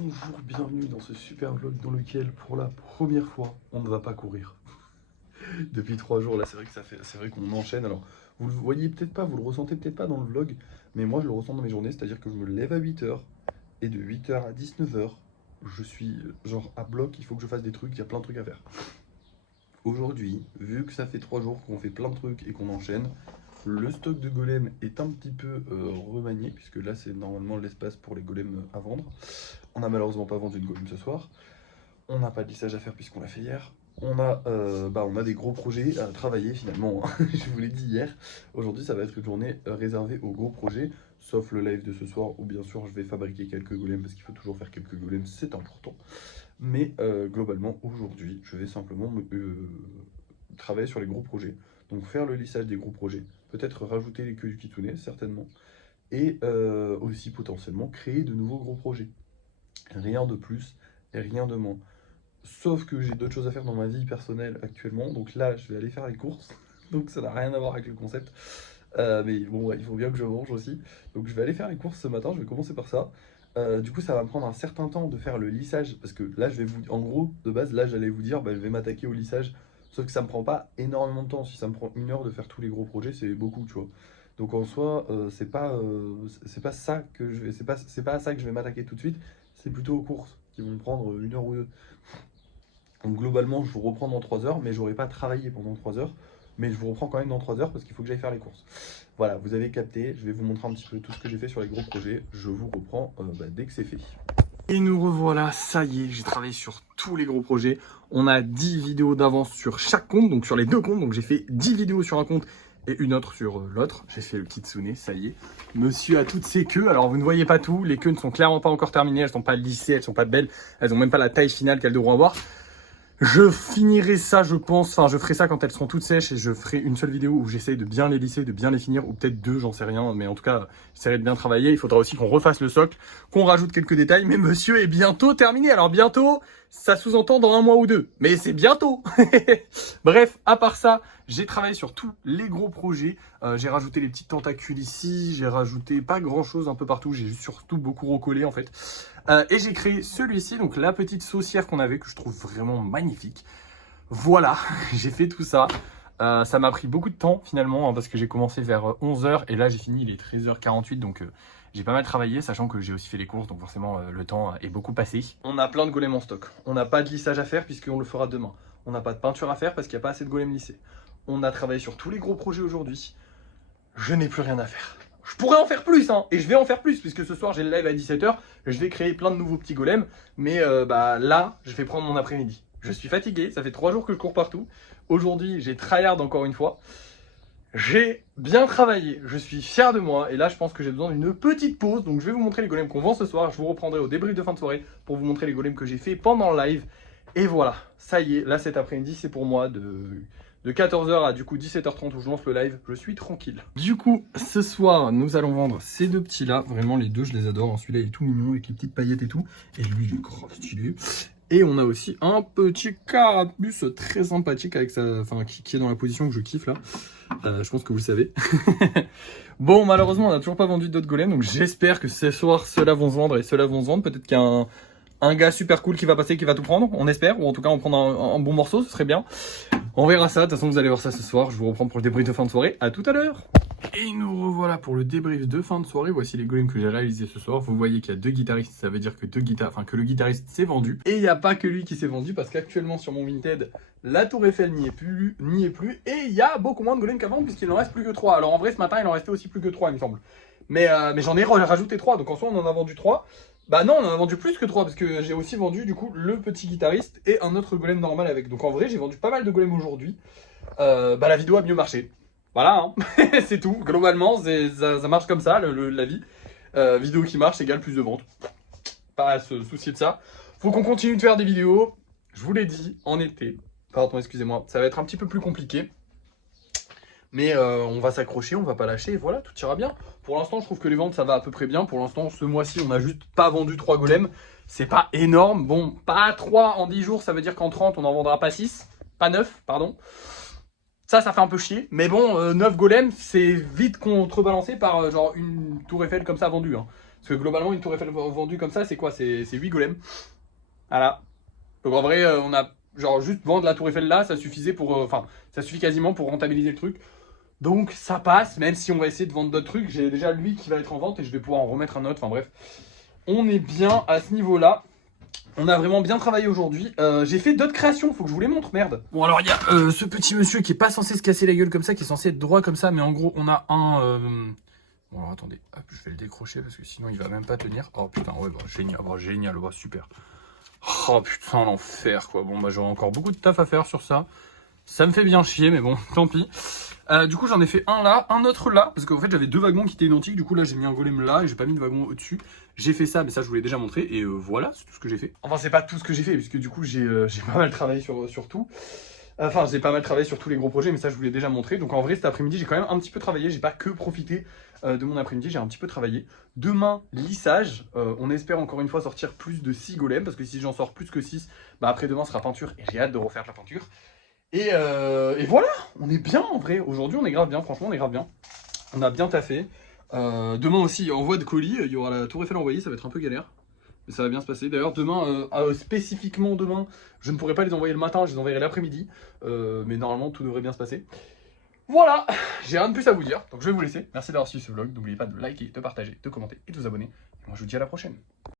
Bonjour, bienvenue dans ce super vlog dans lequel, pour la première fois, on ne va pas courir. Depuis 3 jours, là, c'est vrai que c'est vrai qu'on enchaîne. Alors, vous le voyez peut-être pas, vous le ressentez peut-être pas dans le vlog, mais moi, je le ressens dans mes journées, c'est-à-dire que je me lève à 8 h et de 8 h à 19 h, je suis genre à bloc, il faut que je fasse des trucs, il y a plein de trucs à faire. Aujourd'hui, vu que ça fait 3 jours qu'on fait plein de trucs et qu'on enchaîne, le stock de golems est un petit peu remanié, puisque là, c'est normalement l'espace pour les golems à vendre. On n'a malheureusement pas vendu de golem ce soir. On n'a pas de lissage à faire puisqu'on l'a fait hier. On a des gros projets à travailler finalement, hein. Je vous l'ai dit hier. Aujourd'hui, ça va être une journée réservée aux gros projets, sauf le live de ce soir où bien sûr je vais fabriquer quelques golems parce qu'il faut toujours faire quelques golems, c'est important. Mais globalement, aujourd'hui, je vais simplement travailler sur les gros projets. Donc faire le lissage des gros projets, peut-être rajouter les queues du kitsune, certainement, et aussi potentiellement créer de nouveaux gros projets. Rien de plus et rien de moins. Sauf que j'ai d'autres choses à faire dans ma vie personnelle actuellement. Donc là, je vais aller faire les courses. Donc ça n'a rien à voir avec le concept. Mais bon, ouais, il faut bien que je mange aussi. Donc je vais aller faire les courses ce matin. Je vais commencer par ça. Du coup, ça va me prendre un certain temps de faire le lissage. Parce que là, en gros, de base, là, j'allais vous dire, bah, je vais m'attaquer au lissage. Sauf que ça me prend pas énormément de temps. Si ça me prend 1 heure de faire tous les gros projets, c'est beaucoup, tu vois. Donc en soi, c'est pas ça que je vais, c'est pas à ça que je vais m'attaquer tout de suite. C'est plutôt aux courses qui vont me prendre 1 heure ou deux. Donc globalement, je vous reprends dans 3 heures, mais j'aurai pas travaillé pendant 3 heures. Mais je vous reprends quand même dans 3 heures parce qu'il faut que j'aille faire les courses. Voilà, vous avez capté, je vais vous montrer un petit peu tout ce que j'ai fait sur les gros projets. Je vous reprends dès que c'est fait. Et nous revoilà, ça y est, j'ai travaillé sur tous les gros projets. On a 10 vidéos d'avance sur chaque compte, donc sur les deux comptes. Donc j'ai fait 10 vidéos sur un compte et une autre sur l'autre. J'ai fait le kitsune, ça y est. Monsieur a toutes ses queues. Alors vous ne voyez pas tout, les queues ne sont clairement pas encore terminées, elles sont pas lissées, elles sont pas belles, elles ont même pas la taille finale qu'elles devront avoir. Je finirai ça, je pense, enfin je ferai ça quand elles seront toutes sèches et je ferai une seule vidéo où j'essaye de bien les lisser, de bien les finir, ou peut-être deux, j'en sais rien, mais en tout cas, j'essaierai de bien travailler. Il faudra aussi qu'on refasse le socle, qu'on rajoute quelques détails, mais monsieur est bientôt terminé. Alors bientôt, ça sous-entend dans 1 mois ou 2, mais c'est bientôt. Bref, à part ça, j'ai travaillé sur tous les gros projets. J'ai rajouté les petites tentacules ici, j'ai rajouté pas grand-chose un peu partout, j'ai surtout beaucoup recollé en fait. Et j'ai créé celui-ci, donc la petite saucière qu'on avait, que je trouve vraiment magnifique. Voilà, j'ai fait tout ça. Ça m'a pris beaucoup de temps finalement, hein, parce que j'ai commencé vers 11 h et là j'ai fini, il est 13 h 48, donc j'ai pas mal travaillé, sachant que j'ai aussi fait les courses, donc forcément le temps est beaucoup passé. On a plein de golems en stock. On n'a pas de lissage à faire puisqu'on le fera demain. On n'a pas de peinture à faire parce qu'il n'y a pas assez de golems lissés. On a travaillé sur tous les gros projets aujourd'hui. Je n'ai plus rien à faire. Je pourrais en faire plus, hein, et je vais en faire plus, puisque ce soir j'ai le live à 17 h. Je vais créer plein de nouveaux petits golems, mais là, je vais prendre mon après-midi. Je suis fatigué, ça fait 3 jours que je cours partout. Aujourd'hui, j'ai tryhard encore une fois. J'ai bien travaillé, je suis fier de moi, et là je pense que j'ai besoin d'une petite pause. Donc je vais vous montrer les golems qu'on vend ce soir. Je vous reprendrai au débrief de fin de soirée pour vous montrer les golems que j'ai fait pendant le live. Et voilà, ça y est, là cet après-midi c'est pour moi de 14 h à du coup 17 h 30 où je lance le live, je suis tranquille. Du coup, ce soir, nous allons vendre ces deux petits-là. Vraiment, les deux, je les adore. Celui-là, il est tout mignon avec les petites paillettes et tout. Et lui, il est grave stylé. Et on a aussi un petit Carapuce très sympathique avec sa, enfin, qui est dans la position que je kiffe là. Je pense que vous le savez. Bon, malheureusement, on n'a toujours pas vendu d'autres golems. Donc j'espère que ce soir, ceux-là vont se vendre et ceux-là vont se vendre. Peut-être qu'il y a un gars super cool qui va passer, qui va tout prendre, on espère. Ou en tout cas, on prend un bon morceau, ce serait bien. On verra ça, de toute façon vous allez voir ça ce soir. Je vous reprends pour le débrief de fin de soirée, à tout à l'heure. Et nous revoilà pour le débrief de fin de soirée. Voici les golems que j'ai réalisés ce soir. Vous voyez qu'il y a 2 guitaristes, ça veut dire que que le guitariste s'est vendu. Et il n'y a pas que lui qui s'est vendu, parce qu'actuellement sur mon Vinted, la Tour Eiffel n'y est plus. Et il y a beaucoup moins de golems qu'avant, puisqu'il n'en reste plus que 3. Alors en vrai, ce matin, il en restait aussi plus que 3, il me semble. Mais j'en ai rajouté 3, donc en soi on en a vendu 3. Bah non, on en a vendu plus que 3, parce que j'ai aussi vendu du coup le petit guitariste et un autre golem normal avec. Donc en vrai, j'ai vendu pas mal de golems aujourd'hui. La vidéo a mieux marché. Voilà, hein. C'est tout. Globalement, ça marche comme ça, la vie. Vidéo qui marche égale plus de ventes. Pas à se soucier de ça. Faut qu'on continue de faire des vidéos. Je vous l'ai dit, en été. Pardon, excusez-moi. Ça va être un petit peu plus compliqué. Mais on va s'accrocher, on va pas lâcher, et voilà, tout ira bien. Pour l'instant, je trouve que les ventes, ça va à peu près bien. Pour l'instant, ce mois-ci, on a juste pas vendu 3 golems. C'est pas énorme. Bon, pas 3 en 10 jours, ça veut dire qu'en 30, on n'en vendra pas 6. Pas 9, pardon. Ça fait un peu chier. Mais bon, 9 golems, c'est vite contrebalancé par genre une tour Eiffel comme ça vendue. Hein. Parce Parce que globalement, une tour Eiffel vendue comme ça, c'est quoi? C'est 8 golems. Voilà. Donc en vrai, on a genre juste vendre la tour Eiffel là, ça suffisait pour. Enfin, ça suffit quasiment pour rentabiliser le truc. Donc ça passe, même si on va essayer de vendre d'autres trucs. J'ai déjà lui qui va être en vente et je vais pouvoir en remettre un autre. Enfin bref, on est bien à ce niveau-là. On a vraiment bien travaillé aujourd'hui. J'ai fait d'autres créations, faut que je vous les montre, merde. Bon alors il y a ce petit monsieur qui est pas censé se casser la gueule comme ça, qui est censé être droit comme ça, mais en gros on a un... Bon alors attendez, hop, je vais le décrocher parce que sinon il va même pas tenir. Oh putain, ouais, bah, génial, bah, super. Oh putain, l'enfer quoi. Bon bah j'aurai encore beaucoup de taf à faire sur ça. Ça me fait bien chier, mais bon, tant pis. Du coup, j'en ai fait un là, un autre là, parce qu'en fait, j'avais deux wagons qui étaient identiques. Du coup, là, j'ai mis un golem là et j'ai pas mis de wagon au-dessus. J'ai fait ça, mais ça, je vous l'ai déjà montré. Et voilà, c'est tout ce que j'ai fait. Enfin, c'est pas tout ce que j'ai fait, puisque du coup, j'ai pas mal travaillé sur tout. Enfin, j'ai pas mal travaillé sur tous les gros projets, mais ça, je vous l'ai déjà montré. Donc, en vrai, cet après-midi, j'ai quand même un petit peu travaillé. J'ai pas que profité de mon après-midi, j'ai un petit peu travaillé. Demain, lissage. On espère encore une fois sortir plus de 6 golems, parce que si j'en sors plus que 6, bah après demain sera peinture. Et j'ai hâte de refaire de la peinture. Et voilà, on est bien en vrai. Aujourd'hui, on est grave bien. Franchement, on est grave bien. On a bien taffé. Demain aussi, envoi de colis. Il y aura la tour Eiffel envoyée. Ça va être un peu galère. Mais ça va bien se passer. D'ailleurs, demain, spécifiquement demain, je ne pourrai pas les envoyer le matin. Je les enverrai l'après-midi. Mais normalement, tout devrait bien se passer. Voilà, j'ai rien de plus à vous dire. Donc, je vais vous laisser. Merci d'avoir suivi ce vlog. N'oubliez pas de liker, de partager, de commenter et de vous abonner. Et moi, je vous dis à la prochaine.